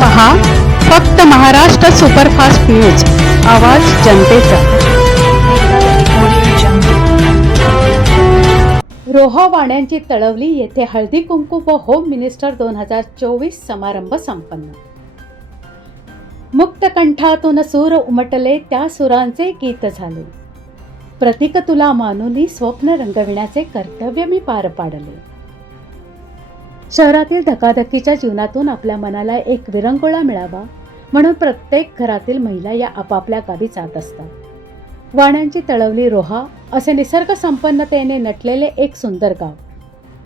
पहा फक्त Maharashtra superfast news आवाज जनतेचा. रोहा वाण्यांची तळवली येथे हळदी कुंकू व होम मिनिस्टर दोन हजार चोवीस समारंभ संपन्न. मुक्त कंठातून सूर उमटले त्या सुरांचे गीत झाले. प्रतीक तुला मानुनी स्वप्न रंगविण्याचे कर्तव्य मी पार पाडले. शहरातील धकाधकीच्या जीवनातून आपल्या मनाला एक विरंगुळा मिळावा म्हणून प्रत्येक घरातील महिला या आपापल्या गावी जात असतात. वाण्यांची तळवली रोहा असे निसर्ग संपन्नतेने नटलेले एक सुंदर गाव.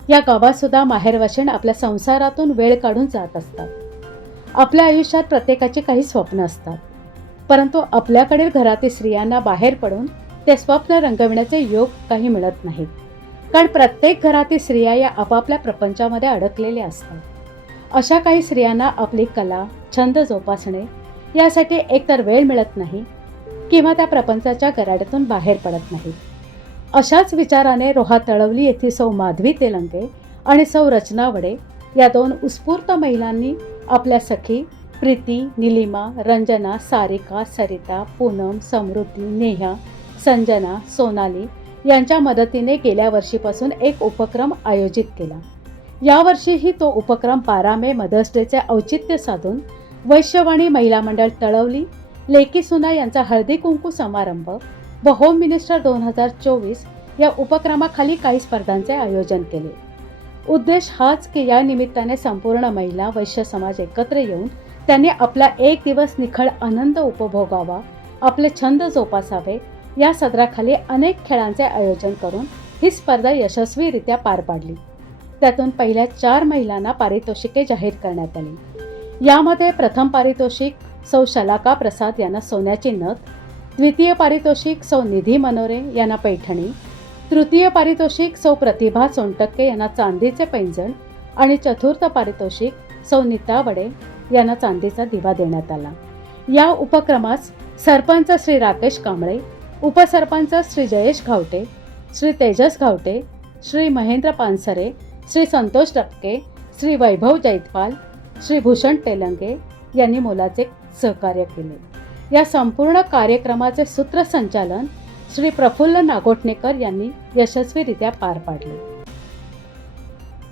या गावात सुद्धा माहेरवाशीण आपल्या संसारातून वेळ काढून जात असतात. आपल्या आयुष्यात प्रत्येकाची काही स्वप्न असतात. परंतु आपल्याकडील घरातील स्त्रियांना बाहेर पडून ते स्वप्न रंगविण्याचे योग काही मिळत नाहीत. कारण प्रत्येक घरातील स्त्रिया या आपापल्या प्रपंचामध्ये अडकलेल्या असतात. अशा काही स्त्रियांना आपली कला छंद जोपासणे यासाठी एकतर वेळ मिळत नाही किंवा त्या प्रपंचाच्या गराड्यातून बाहेर पडत नाहीत अशाच विचाराने रोहा तळवली येथील सौ माधवी तेलंगे आणि सौ रचना वडे या दोन उत्स्फूर्त महिलांनी आपल्या सखी प्रीती निलिमा रंजना सारिका सरिता पूनम समृद्धी नेहा संजना सोनाली यांच्या मदतीने गेल्या वर्षीपासून एक उपक्रम आयोजित केला. यावर्षीही तो उपक्रम बारा मे मदर्स डेचे औचित्य साधून वैश्यवाणी महिला मंडळ तळवली लेकी सुना यांचा हळदी कुंकू समारंभ व होम मिनिस्टर दोन हजार चोवीस या उपक्रमाखाली काही स्पर्धांचे आयोजन केले. उद्देश हाच की या निमित्ताने संपूर्ण महिला वैश्य समाज एकत्र येऊन त्यांनी आपला एक दिवस निखळ आनंद उपभोगावा आपले छंद जोपासावे या सदराखाली अनेक खेळांचे आयोजन करून ही स्पर्धा यशस्वीरित्या पार पाडली. त्यातून पहिल्या चार महिलांना पारितोषिके जाहीर करण्यात आली. यामध्ये प्रथम पारितोषिक सौ शलाका प्रसाद यांना सोन्याची नथ द्वितीय पारितोषिक सौ निधी मनोरे यांना पैठणी तृतीय पारितोषिक सौ प्रतिभा सोनटक्के यांना चांदीचे पैंजण आणि चतुर्थ पारितोषिक सौ नीता वडे यांना चांदीचा दिवा देण्यात आला. या उपक्रमास सरपंच श्री राकेश कांबळे उपसरपंच श्री जयेश घावटे श्री तेजस घावटे श्री महेंद्र पानसरे श्री संतोष टपके श्री वैभव जैतपाल श्री भूषण तेलंगे यांनी मोलाचे सहकार्य केले. या संपूर्ण कार्यक्रमाचे सूत्रसंचालन श्री प्रफुल्ल नागोटणेकर यांनी यशस्वीरित्या पार पाडले.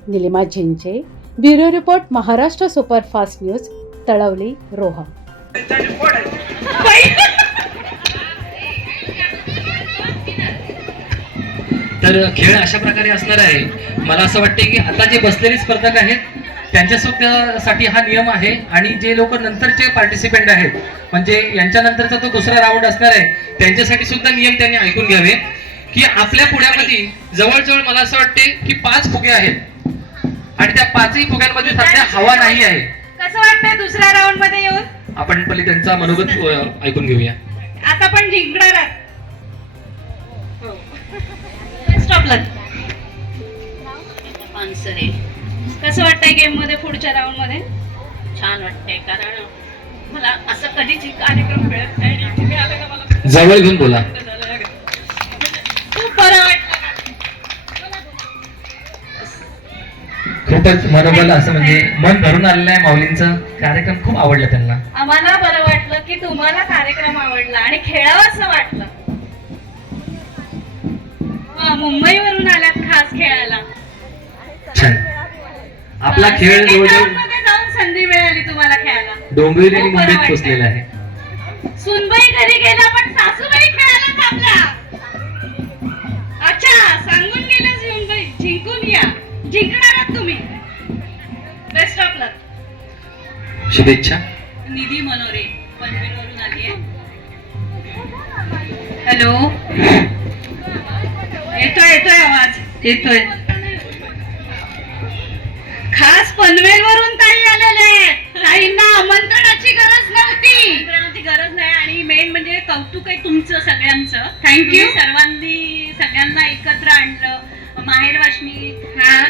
Nilima Zinche bureau report Maharashtra superfast news Talavali Roha. तर खेळ अशा प्रकारे असणार आहे. मला असं वाटते की आता जे बसलेले स्पर्धक आहेत त्यांच्या सुद्धा साठी हा नियम आहे आणि जे लोक नंतरचे पार्टिसिपेंट आहेत म्हणजे यांच्या नंतरचा जो दुसरा राऊंड असणार आहे त्यांच्यासाठी सुद्धा नियम त्यांनी ऐकून घ्यावे. की आपल्या पुण्यामध्ये जवळजवळ मला असं वाटते की पाच फुगे आहेत. आणि त्या पाचही फुग्यांमध्ये सध्या हवा नाही आहे. कसं वाटतंय दुसऱ्या राऊंडमध्ये येऊन? आपण पहिले त्यांचा मनोगत ऐकून घेऊया. आता पण जिंकणार पानसरे कसं वाटतंय गेममध्ये पुढच्या राऊंडमध्ये? छान वाटतंय कारण मला असं कधीच कार्यक्रम मिळत नाही. आणि तुम्ही आले का मला जवळ घेऊन बोला. खूप बरं वाटलं. खूपच मनोबल असं म्हणजे मन भरून आलेलं आहे माऊलींचं. कार्यक्रम खूप आवडला त्यांना. आम्हाला बरं वाटलं की तुम्हाला कार्यक्रम आवडला आणि खेळावंसं वाटलं. वा, मुंबईवरून आल्यात खास खेळायला. आपला खेळमध्ये जाऊन संधी मिळाली तुम्हाला खेळायला. डोंबिवली आणि मुंबईत. पोचलेला आहे. सुनबाई घरी गेला पण सासूबाई खेळायला थांबल्या अच्छा सांगून गेल्या सुनबाई जिंकून या. जिंकणार तुम्ही. बेस्ट ऑफ लक शुभेच्छा. निधी मनोरे पनवेलवरून आली आहे हॅलो येतोय. खास पनवेलवरून ताई आलेले ताईंना आमंत्रणाची गरज नव्हती. आमंत्रणाची गरज नाही आणि मेन म्हणजे कौतुक आहे तुमचं सगळ्यांचं. तुम्ही सर्वांनी सगळ्यांना एकत्र आणलं. माहेर वाशनी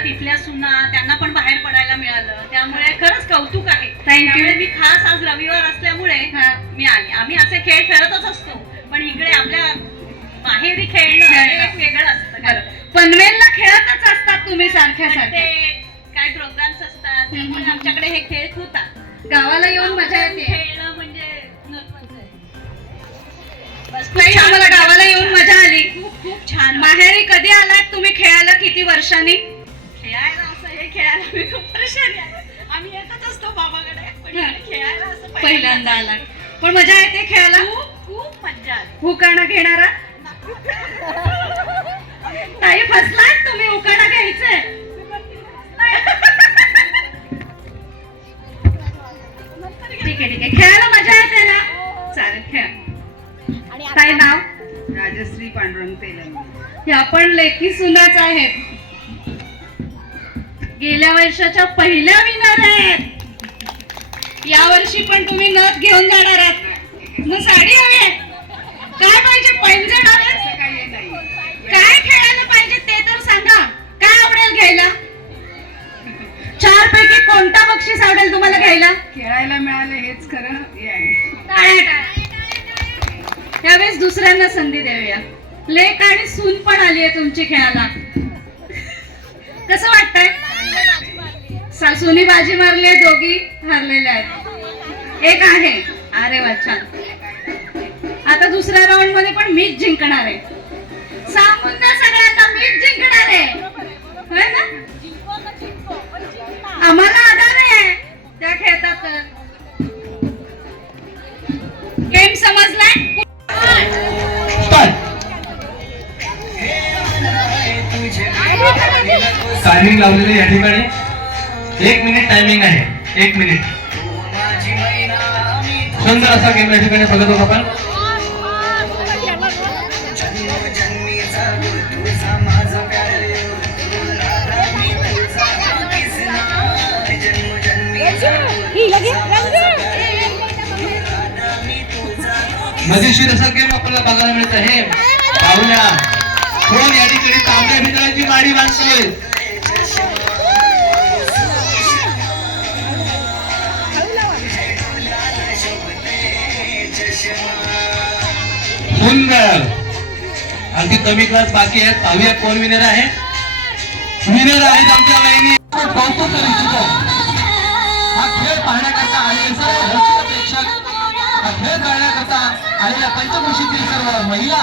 तिथल्या सुना त्यांना पण बाहेर पडायला मिळालं. त्यामुळे खरंच कौतुक आहे. त्यामुळे मी खास आज रविवार असल्यामुळे मी आली. आम्ही असे खेळ खेळतच असतो. पण इकडे आपल्या माहेरी खेळणं एक वेगळं असतं. माहेरी कधी आलात? तुम्ही खेळायला किती वर्षांनी? खेळायला असं हे खेळायला मी खूप परेशानी आहे आम्ही येतच असतो बाबाकडे पण. इकडे खेळायला असं पहिल्यांदा आलात. पण मजा येते खेळायला? खूप खूप मज्जा आली. घेणारा? ह्या पण लेखी सुनाच आहेत. गेल्या वर्षाच्या पहिल्या विनर आहेत. या वर्षी पण तुम्ही नथ घेऊन जाणार आहात. मग साडी हवी काय पाहिजे? पैंजण काय खेळायला पाहिजे ते तर सांगा. काय आवडेल घ्यायला? चार पैकी कोणता बक्षीस आवडेल तुम्हाला घ्यायला? खेळायला मिळाले हेच खरं. यावेळेस दुसऱ्यांना संधी देऊया. लेक आणि सून पण आली आहे तुमची खेळायला. कसं वाटतंय? सासूनी बाजी मारली आहे दोघी हरलेल्या आहेत. एक आहे. अरे वा छान. आता दुसऱ्या राऊंडमध्ये पण मीच जिंकणार आहे. टायमिंग लावलेलं या ठिकाणी. एक मिनिट टायमिंग आहे. एक मिनिट सुंदर असा गेम या ठिकाणी बघत होतो आपण. मजेशीर असा गेम आपल्याला बघायला मिळत आहे पाहुल्या कोण या ठिकाणी तांब्या भितळाची माडी बांधतोय सुंदर अगदी कमी क्लास बाकी आहेत. पाहूया कोण विनर आहे. विनर आहेत आमच्या वहिनी. कौतुक करू इच्छितो. हा खेळ पाहण्याकरता आलेले सर्व प्रेक्षक हा खेळ पाहण्याकरता आलेल्या पंचकृषीतील सर्व महिला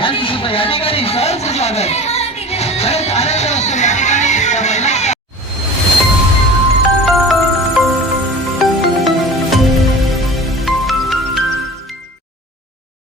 यांचं सुद्धा या ठिकाणी सहज स्वागत. खरंच आनंद असतो या ठिकाणी. या महिला